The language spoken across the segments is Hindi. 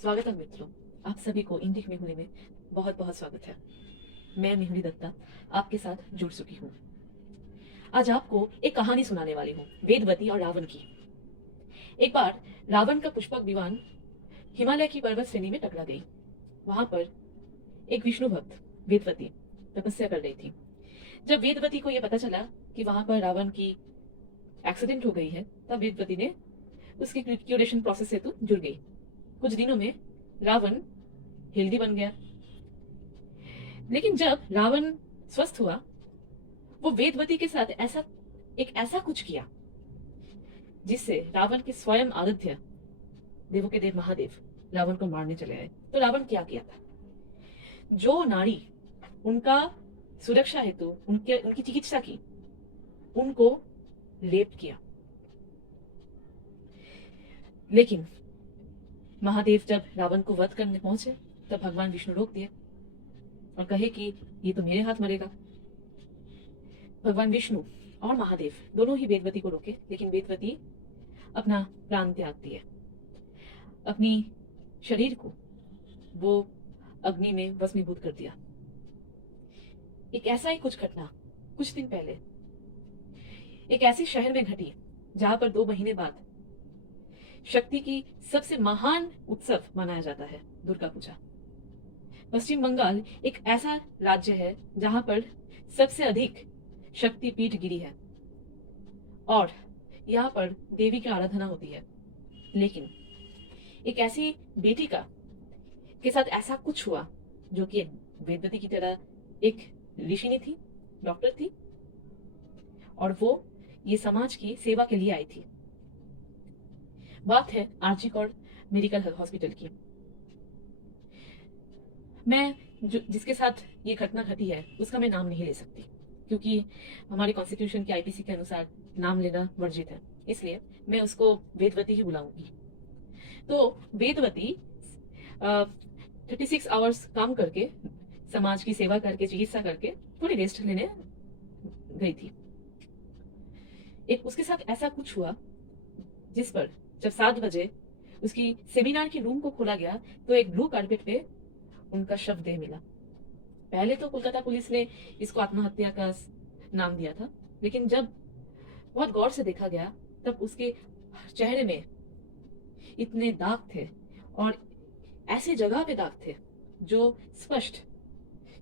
स्वागतम मित्रों, आप सभी को इंडिक मिहुली में बहुत बहुत स्वागत है। मैं मिहुली दत्ता आपके साथ जुड़ चुकी हूँ। आज आपको एक कहानी सुनाने वाली हूँ, वेदवती और रावण की। एक बार रावण का पुष्पक विमान हिमालय की पर्वत श्रेणी में टकरा गई। वहां पर एक विष्णु भक्त वेदवती तपस्या कर रही थी। जब वेदवती को यह पता चला कि वहां पर रावण की एक्सीडेंट हो गई है, तब वेदवती ने उसकी क्यूरेशन प्रोसेस हेतु जुड़ गई। कुछ दिनों में रावण हेल्दी बन गया। लेकिन जब रावण स्वस्थ हुआ, वो वेदवती के साथ ऐसा कुछ किया जिससे रावण के स्वयं आराध्य देवों के देव महादेव रावण को मारने चले आए। तो रावण क्या किया था? जो नारी उनका सुरक्षा हेतु उनकी चिकित्सा की, उनको रेप किया। लेकिन महादेव जब रावण को वध करने पहुंचे, तब भगवान विष्णु रोक दिए और कहे कि ये तो मेरे हाथ मरेगा। भगवान विष्णु और महादेव दोनों ही वेदवती को रोके, लेकिन वेदवती अपना प्राण त्याग दिए। अपनी शरीर को वो अग्नि में भस्मीभूत कर दिया। एक ऐसा ही कुछ घटना कुछ दिन पहले एक ऐसे शहर में घटी जहां पर 2 महीने बाद शक्ति की सबसे महान उत्सव मनाया जाता है, दुर्गा पूजा। पश्चिम बंगाल एक ऐसा राज्य है जहां पर सबसे अधिक शक्ति पीठ गिरी है और यहाँ पर देवी की आराधना होती है। लेकिन एक ऐसी बेटी के साथ ऐसा कुछ हुआ, जो कि वेदवती की तरह एक ऋषिनी थी, डॉक्टर थी, और वो ये समाज की सेवा के लिए आई थी। बात है आरजी कौर मेडिकल हॉस्पिटल की। मैं जिसके साथ ये घटना घटी है उसका मैं नाम नहीं ले सकती, क्योंकि हमारे कॉन्स्टिट्यूशन के आईपीसी के अनुसार नाम लेना वर्जित है। इसलिए मैं उसको वेदवती ही बुलाऊंगी। तो वेदवती 36 आवर्स काम करके, समाज की सेवा करके, चिकित्सा करके थोड़ी रेस्ट लेने गई थी। एक उसके साथ ऐसा कुछ हुआ जिस पर जब 7 बजे उसकी सेमिनार के रूम को खोला गया, तो एक ब्लू कारपेट पे उनका शव देह मिला। पहले तो कोलकाता पुलिस ने इसको आत्महत्या का नाम दिया था, लेकिन जब बहुत गौर से देखा गया, तब उसके चेहरे में इतने दाग थे और ऐसी जगह पे दाग थे जो स्पष्ट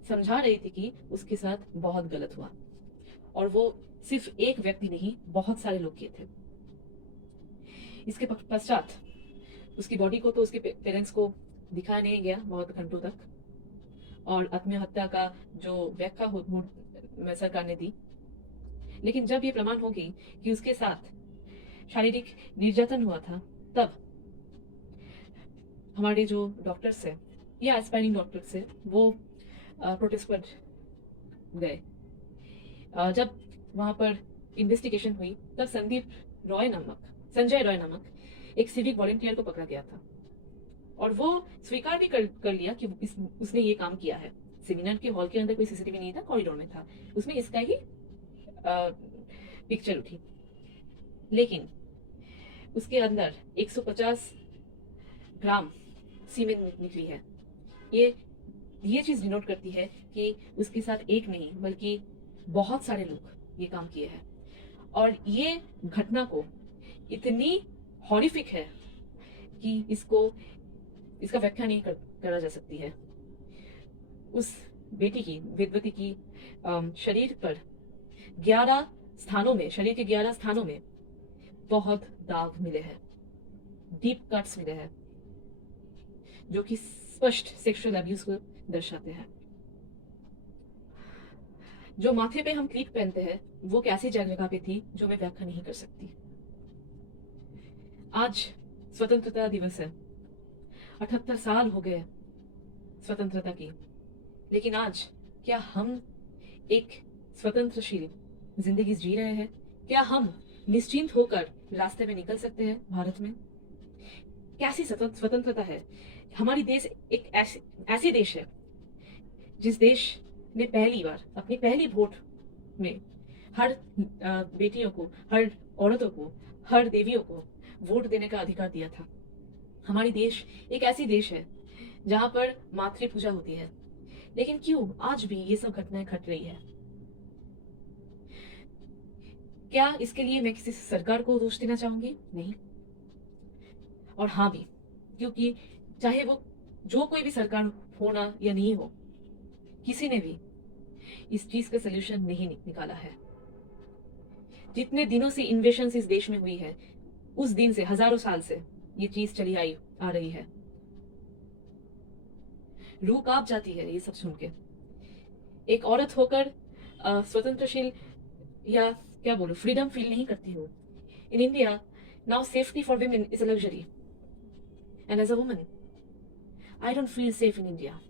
समझा रही थी कि उसके साथ बहुत गलत हुआ। और वो सिर्फ एक व्यक्ति नहीं, बहुत सारे लोग किए थे। इसके पश्चात उसकी बॉडी को तो उसके पेरेंट्स को दिखाया नहीं गया बहुत घंटों तक, और आत्महत्या का जो व्याख्या सरकार ने दी। लेकिन जब ये प्रमाण हो गई कि उसके साथ शारीरिक निर्यातन हुआ था, तब हमारे जो डॉक्टर्स है या एस्पायरिंग डॉक्टर्स है, वो प्रोटेस्ट पर गए। जब वहां पर इन्वेस्टिगेशन हुई, तब संजय रॉय नामक एक सिविक वॉलंटियर को पकड़ा गया था, और वो स्वीकार भी कर लिया कि उसने ये काम किया है। सेमिनार के हॉल के अंदर कोई सीसीटीवी नहीं था, कॉरिडोर में था, उसमें इसका ही पिक्चर उठी। लेकिन उसके अंदर 150 ग्राम सीमेन निकली है। ये चीज डिनोट करती है कि उसके साथ एक नहीं बल्कि बहुत सारे लोग ये काम किए हैं। और ये घटना को इतनी हॉरिफिक है कि इसका व्याख्या नहीं करा जा सकती है। उस बेटी की, वेदवती की शरीर पर 11 स्थानों में, शरीर के 11 स्थानों में बहुत दाग मिले हैं, डीप कट्स मिले हैं, जो कि स्पष्ट सेक्सुअल अब्यूज को दर्शाते हैं। जो माथे पे हम क्लीप पहनते हैं, वो कैसी जगह पे थी जो मैं व्याख्या नहीं कर सकती। आज स्वतंत्रता दिवस है, 78 साल हो गए स्वतंत्रता की। लेकिन आज क्या हम एक स्वतंत्रशील जिंदगी जी रहे हैं? क्या हम निश्चिंत होकर रास्ते में निकल सकते हैं भारत में? कैसी स्वतंत्रता है? हमारी देश एक ऐसी देश है जिस देश ने पहली बार अपनी पहली वोट में हर बेटियों को, हर औरतों को, हर देवियों को वोट देने का अधिकार दिया था। हमारी देश एक ऐसी देश है जहां पर मातृ पूजा होती है, लेकिन क्यों आज भी ये सब घटनाएं घट रही है? क्या इसके लिए मैं किसी सरकार को दोष देना चाहूंगी? नहीं। और हाँ भी, क्योंकि चाहे वो जो कोई भी सरकार होना या नहीं हो, किसी ने भी इस चीज का सोल्यूशन नहीं निकाला है। जितने दिनों से इन्वेशंस इस देश में हुई है, उस दिन से हजारों साल से ये चीज चली आई आ रही है। रूह कांप जाती है ये सब सुन के। एक औरत होकर स्वतंत्रशील या क्या बोलूं, फ्रीडम फील नहीं करती हूँ। In India now safety for women is a luxury, and as a woman I don't feel safe in India.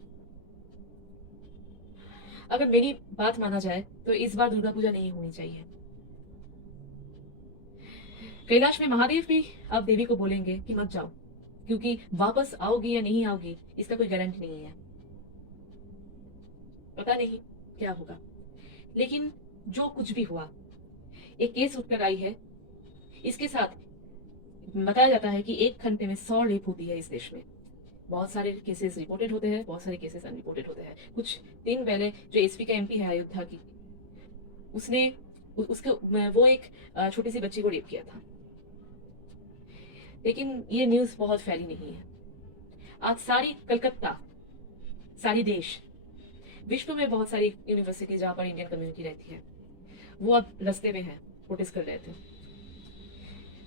अगर मेरी बात माना जाए तो इस बार दुर्गा पूजा नहीं होनी चाहिए। कैलाश में महादेव भी अब देवी को बोलेंगे कि मत जाओ, क्योंकि वापस आओगी या नहीं आओगी इसका कोई गारंटी नहीं है। पता नहीं क्या होगा, लेकिन जो कुछ भी हुआ, एक केस उठकर आई है। इसके साथ बताया जाता है कि एक घंटे में 100 रेप होती है इस देश में। बहुत सारे केसेस रिपोर्टेड होते हैं, बहुत सारे केसेस अनरिपोर्टेड होते हैं। कुछ दिन पहले जो एसपी का एमपी है अयोध्या की, उसने उसके वो एक छोटी सी बच्ची को रेप किया था, लेकिन ये न्यूज बहुत फैली नहीं है। आज सारी कलकत्ता, सारी देश, विश्व में बहुत सारी यूनिवर्सिटी जहाँ पर इंडियन कम्युनिटी रहती है, वो अब रास्ते में है, प्रोटेस्ट कर रहे थे।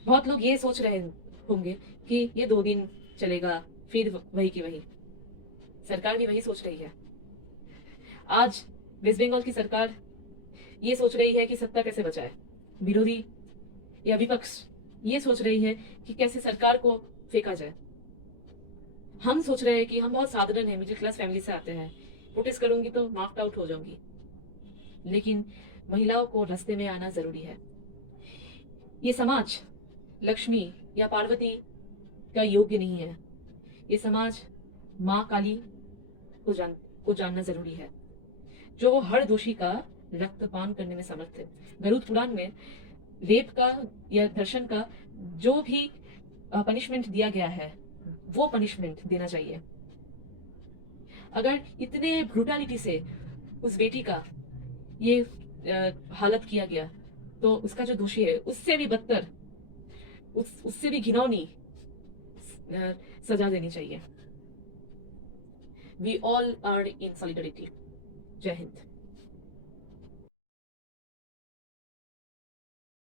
बहुत लोग ये सोच रहे होंगे कि ये 2 दिन चलेगा, फिर वही की वही। सरकार भी वही सोच रही है। आज वेस्ट बंगाल की सरकार ये सोच रही है कि सत्ता कैसे बचाए। विरोधी या विपक्ष ये सोच रही है कि कैसे सरकार को फेंका जाए। हम सोच रहे हैं कि हम बहुत साधारण हैं, मिडिल क्लास फैमिली से आते हैं, प्रोटेस्ट करूंगी तो नॉकड आउट हो जाऊंगी। लेकिन महिलाओं को रास्ते में आना जरूरी है। ये समाज लक्ष्मी या पार्वती का योग्य नहीं है। ये समाज माँ काली को जानना जरूरी है, जो हर दोषी का रक्तपान करने में समर्थ है। गरुड़ पुराण में रेप का या दर्शन का जो भी पनिशमेंट दिया गया है, वो पनिशमेंट देना चाहिए। अगर इतने ब्रूटलिटी से उस बेटी का ये हालत किया गया, तो उसका जो दोषी है उससे भी बदतर, उससे भी घिनौनी सजा देनी चाहिए। We all are in solidarity. जय हिंद।